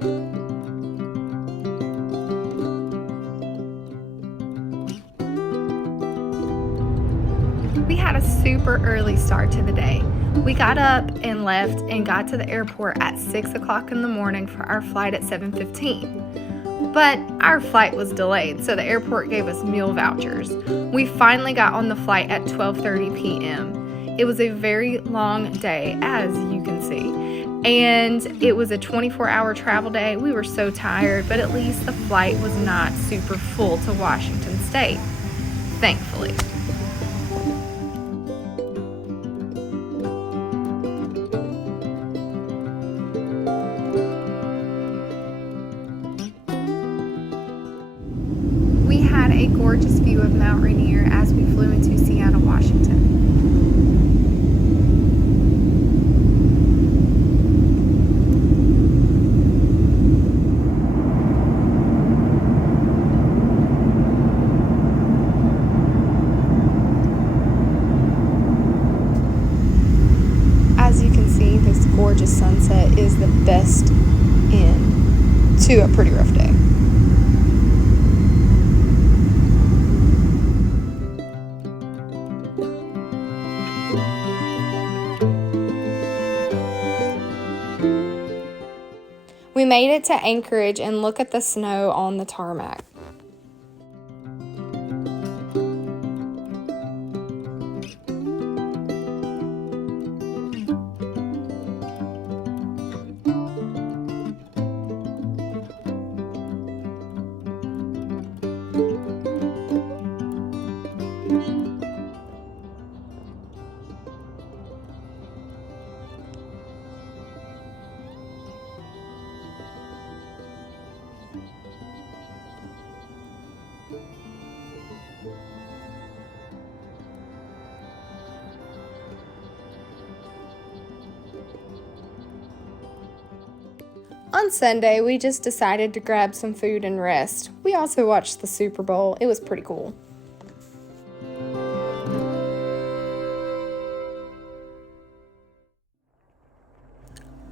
We had a super early start to the day. We got up and left and got to the airport at 6 o'clock in the morning for our flight at 7:15. But our flight was delayed, so the airport gave us meal vouchers. We finally got on the flight at 12:30 p.m. It was a very long day, as you can see, and it was a 24-hour travel day. We were so tired, but at least the flight was not super full to Washington State, thankfully. We had a gorgeous view of Mount Rainier as we flew into Seattle, Washington. As you can see, this gorgeous sunset is the best end to a pretty rough day. We made it to Anchorage and look at the snow on the tarmac. On Sunday, we just decided to grab some food and rest. We also watched the Super Bowl. It was pretty cool.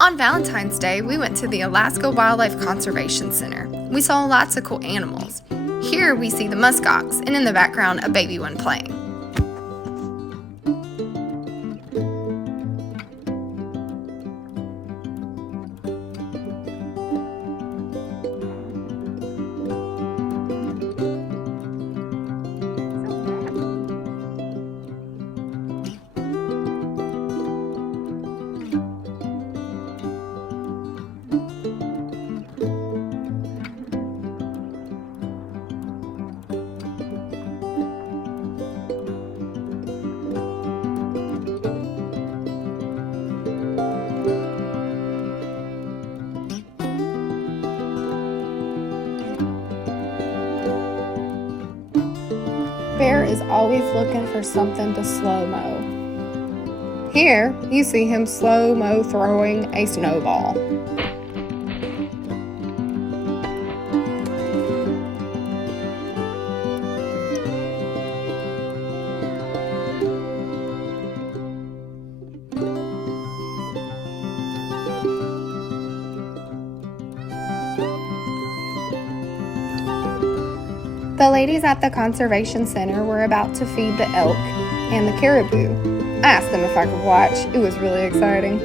On Valentine's Day, we went to the Alaska Wildlife Conservation Center. We saw lots of cool animals. Here we see the muskox, and in the background, a baby one playing. Bear is always looking for something to slow-mo. Here, you see him slow-mo throwing a snowball. The ladies at the conservation center were about to feed the elk and the caribou. I asked them if I could watch. It was really exciting.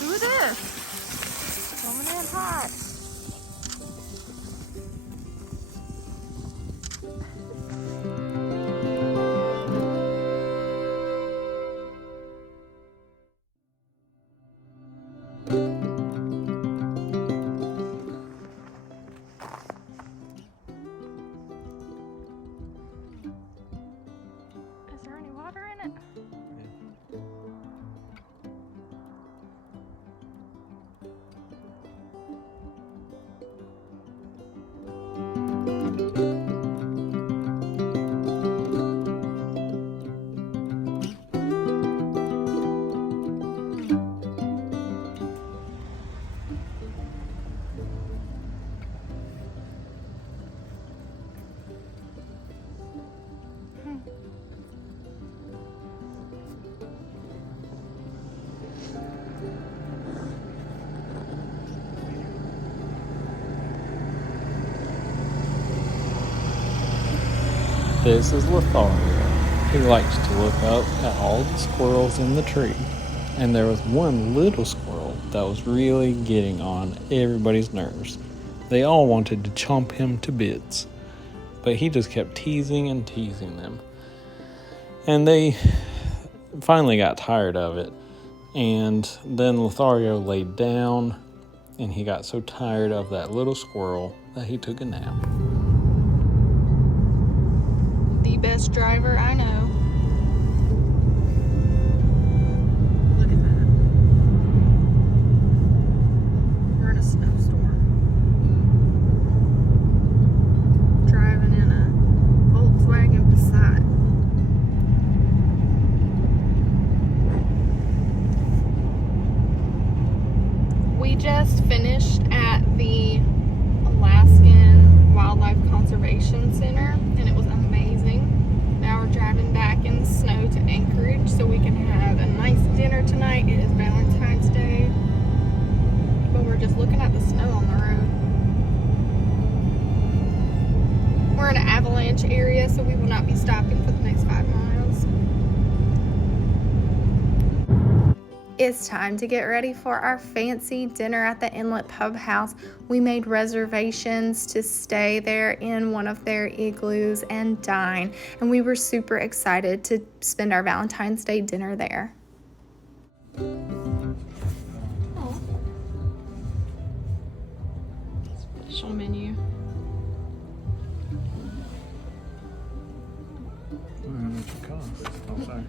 Who this? Coming in hot. This is Lothario. He likes to look up at all the squirrels in the tree. And there was one little squirrel that was really getting on everybody's nerves. They all wanted to chomp him to bits, but he just kept teasing and teasing them. And they finally got tired of it. And then Lothario laid down, and he got so tired of that little squirrel that he took a nap. The best driver I know. Look at that. We're in a snowstorm. Driving in a Volkswagen Passat. We just finished at the Alaskan Wildlife Conservation Center, and it was amazing. Now we're driving back in the snow to Anchorage so we can have a nice dinner tonight. It is Valentine's Day, but we're just looking at the snow on the road. We're in an avalanche area, so we will not be stopping for the next 5 miles. It's time to get ready for our fancy dinner at the Inlet Pub House. We made reservations to stay there in one of their igloos and dine, and we were super excited to spend our Valentine's Day dinner there. Oh. Special menu. How much it costs? Oh, sorry.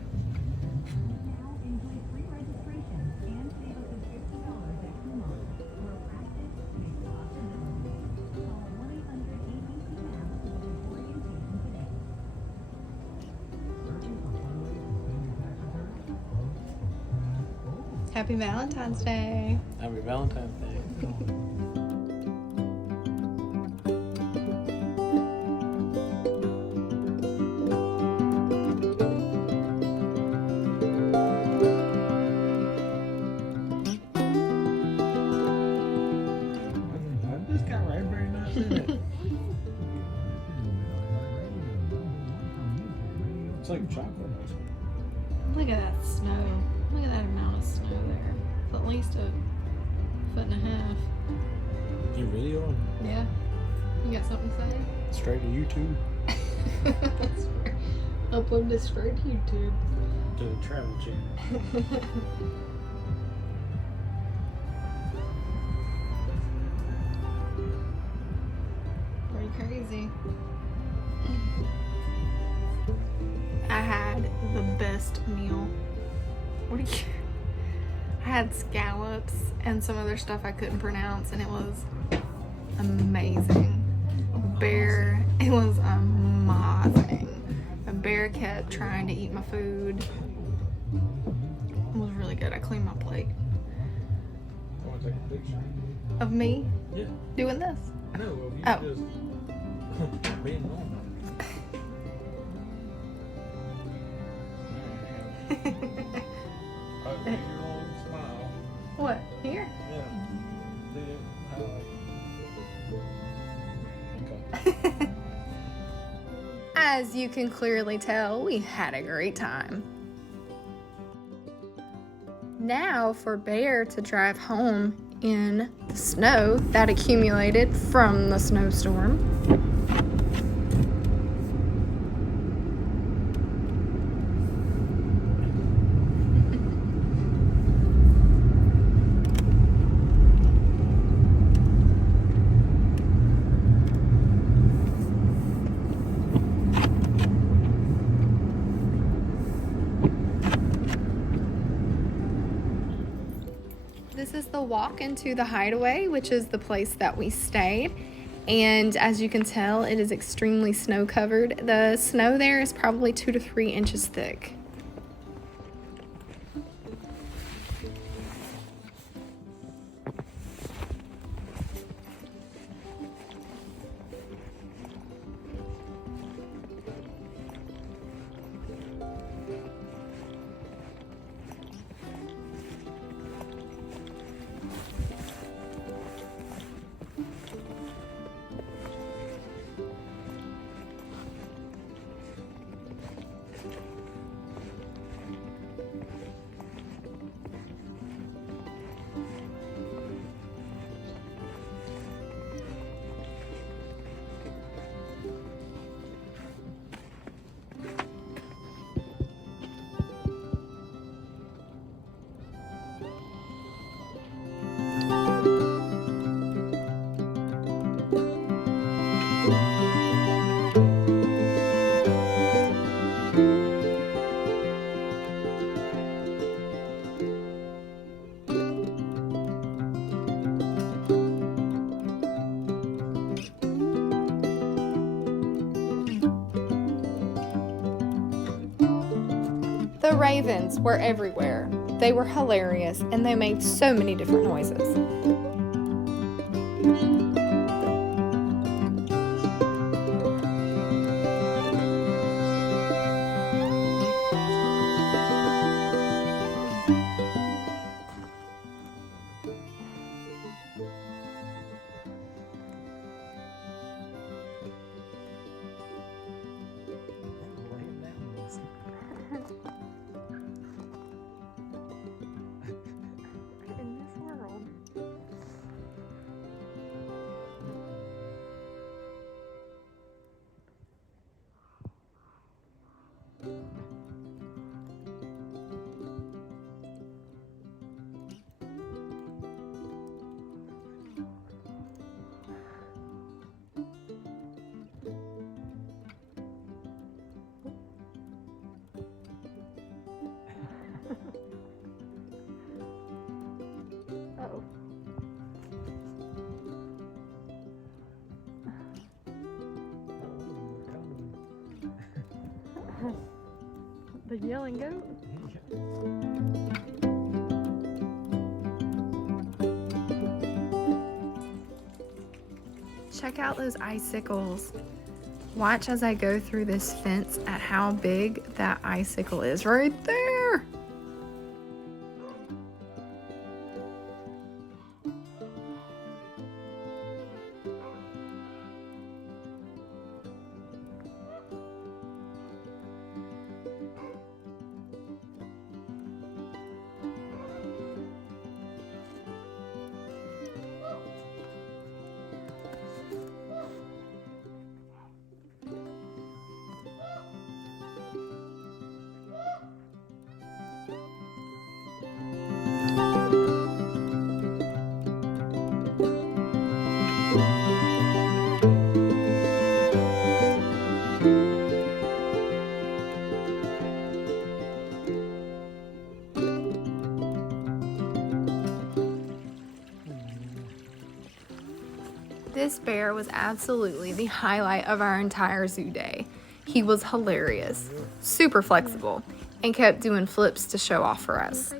Happy Valentine's Day. Happy Valentine's Day. This got raspberry nuts in it. It's like chocolate. Look at that snow. Look at that amount of snow there. It's at least a 1.5 feet. You videoing? Yeah. You got something to say? Straight to YouTube. Upload this straight to YouTube. To the travel channel. Pretty crazy. I had the best meal. What do you? I had scallops and some other stuff I couldn't pronounce, and it was amazing. It was amazing. A bear kept trying to eat my food. It was really good. I cleaned my plate. I want to take a picture. Of me? Yeah. Doing this? No, of you Oh. just being normal. Do your own smile. What? Here? Yeah. Do it. Okay. As you can clearly tell, we had a great time. Now for Bear to drive home in the snow that accumulated from the snowstorm. This is the walk into the Hideaway, which is the place that we stayed. And as you can tell, it is extremely snow covered. The snow there is probably 2 to 3 inches thick. The ravens were everywhere. They were hilarious and they made so many different noises. In this world. Oh. The yelling goat? Check out those icicles. Watch as I go through this fence at how big that icicle is right there. This bear was absolutely the highlight of our entire zoo day. He was hilarious, super flexible, and kept doing flips to show off for us.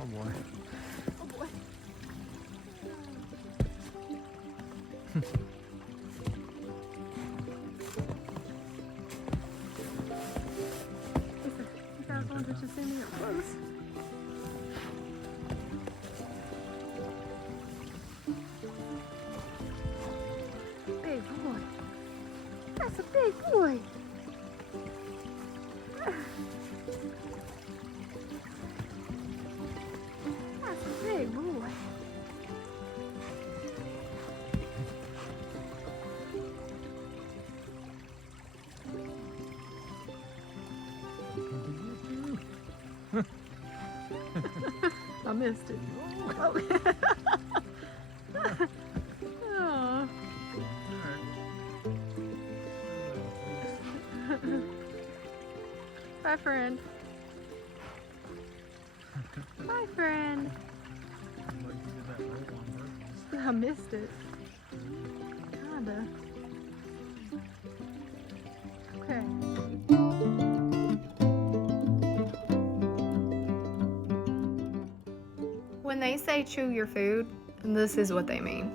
Oh boy. Oh boy. You guys want to see me up close? Big boy. That's a big boy. That's a big boy. I missed it. Oh. Oh. Bye, friend. Bye, friend. I missed it. Kinda. Okay. When they say chew your food, this is what they mean.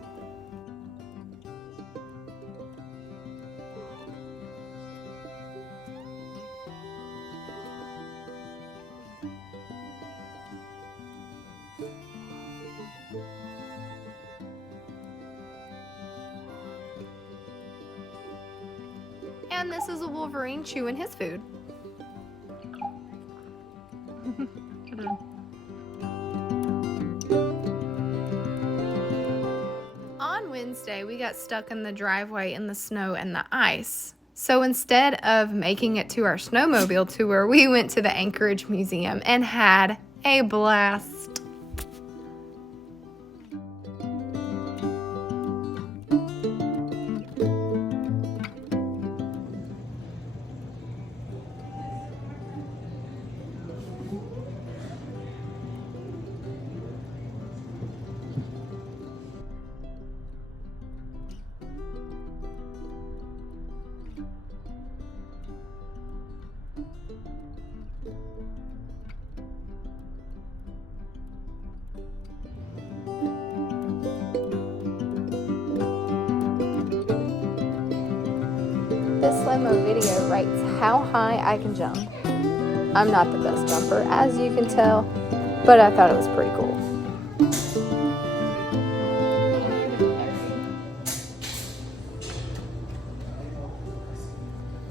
And this is a wolverine chewing his food. On Wednesday, we got stuck in the driveway in the snow and the ice. So instead of making it to our snowmobile tour, we went to the Anchorage Museum and had a blast. This slow-mo video rates how high I can jump. I'm not the best jumper, as you can tell, but I thought it was pretty cool.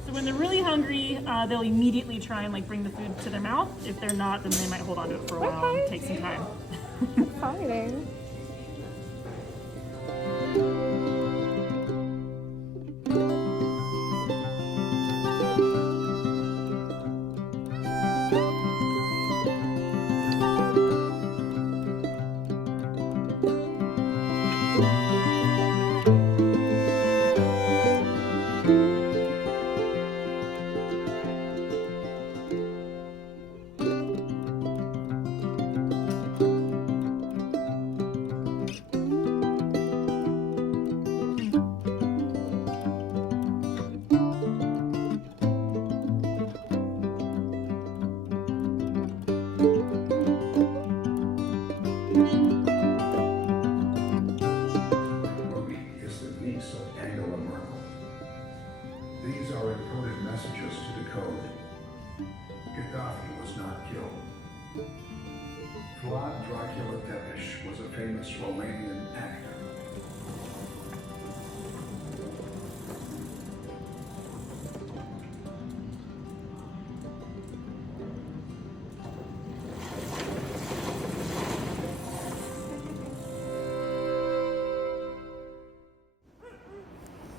So when they're really hungry, they'll immediately try and bring the food to their mouth. If they're not, then they might hold on to it for a while and take some time. Exciting. These are encoded messages to decode. Gaddafi was not killed. Vlad Dracula Tepish was a famous Romanian actor.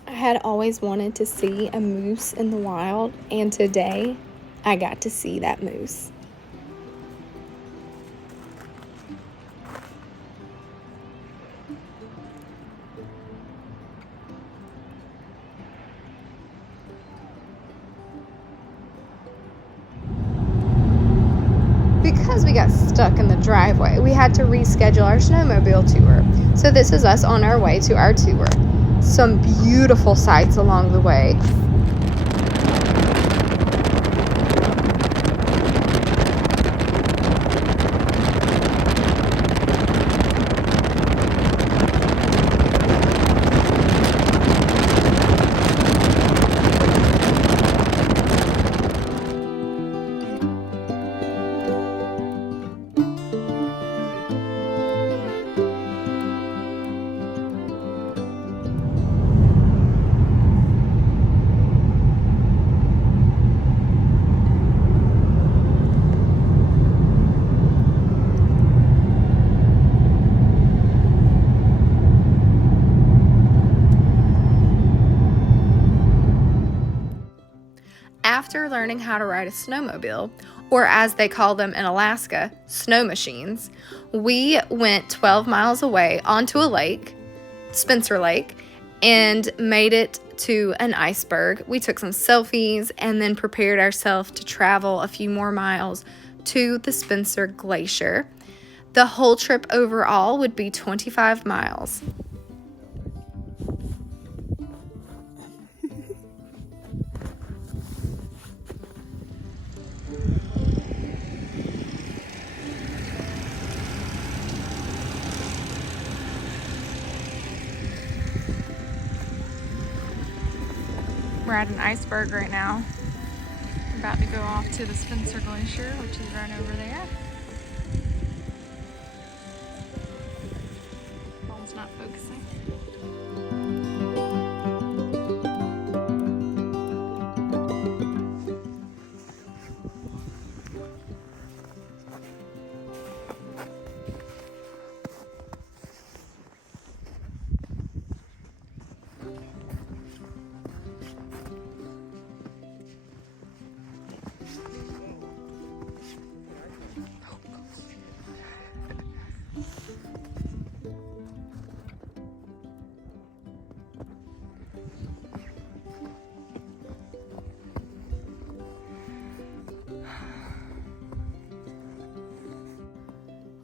I had always wanted to see a moose in the wild, and today I got to see that moose. Because we got stuck in the driveway, we had to reschedule our snowmobile tour. So this is us on our way to our tour. Some beautiful sights along the way. After learning how to ride a snowmobile, or as they call them in Alaska, snow machines, we went 12 miles away onto a lake, Spencer Lake, and made it to an iceberg. We took some selfies and then prepared ourselves to travel a few more miles to the Spencer Glacier. The whole trip overall would be 25 miles. We're at an iceberg right now. We're about to go off to the Spencer Glacier, which is right over there. Phone's not focusing.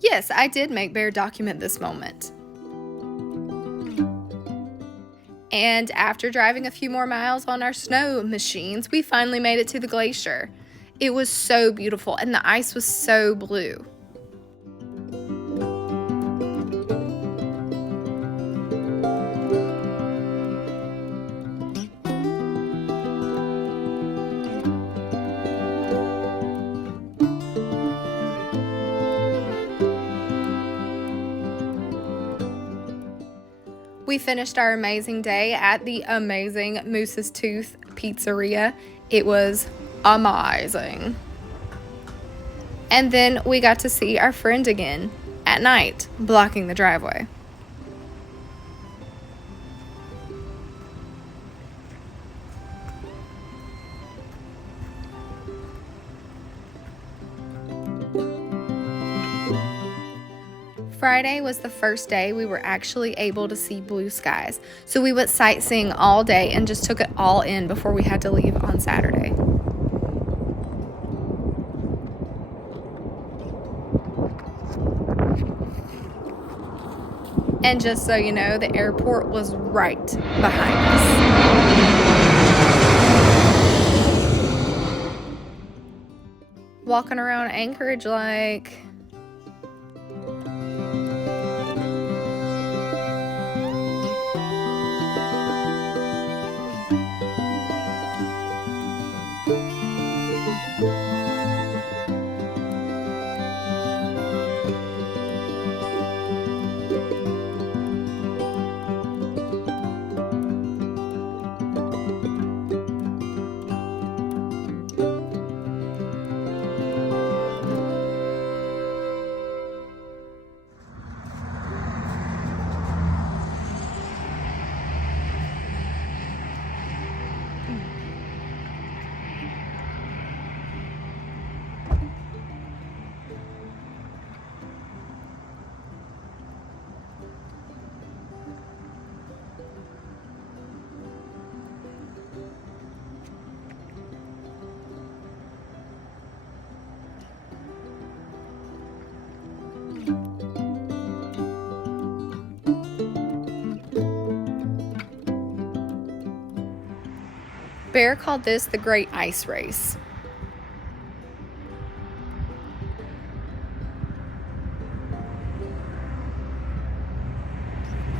Yes, I did make Bear document this moment. And after driving a few more miles on our snow machines, we finally made it to the glacier. It was so beautiful and the ice was so blue. We finished our amazing day at the amazing Moose's Tooth Pizzeria. It was amazing. And then we got to see our friend again at night, blocking the driveway. Friday was the first day we were actually able to see blue skies, so we went sightseeing all day and just took it all in before we had to leave on Saturday. And just so you know, the airport was right behind us. Walking around Anchorage like... Bear called this the Great Ice Race.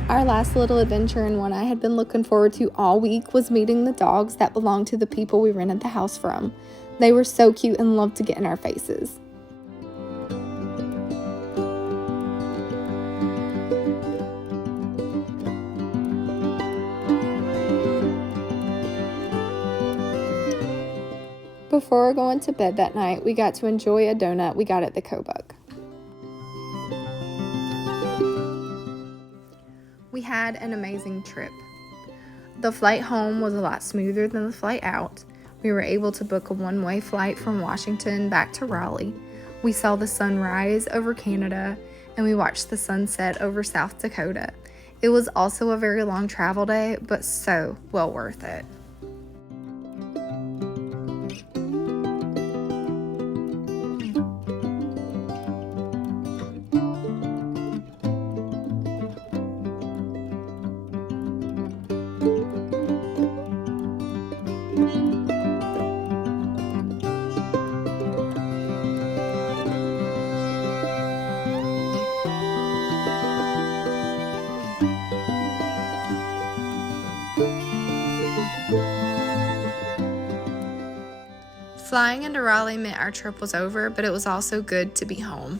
Our last little adventure, and one I had been looking forward to all week, was meeting the dogs that belonged to the people we rented the house from. They were so cute and loved to get in our faces. Before going to bed that night, we got to enjoy a donut we got at the Kobuk. We had an amazing trip. The flight home was a lot smoother than the flight out. We were able to book a one-way flight from Washington back to Raleigh. We saw the sun rise over Canada, and we watched the sunset over South Dakota. It was also a very long travel day, but so well worth it. Flying into Raleigh meant our trip was over, but it was also good to be home.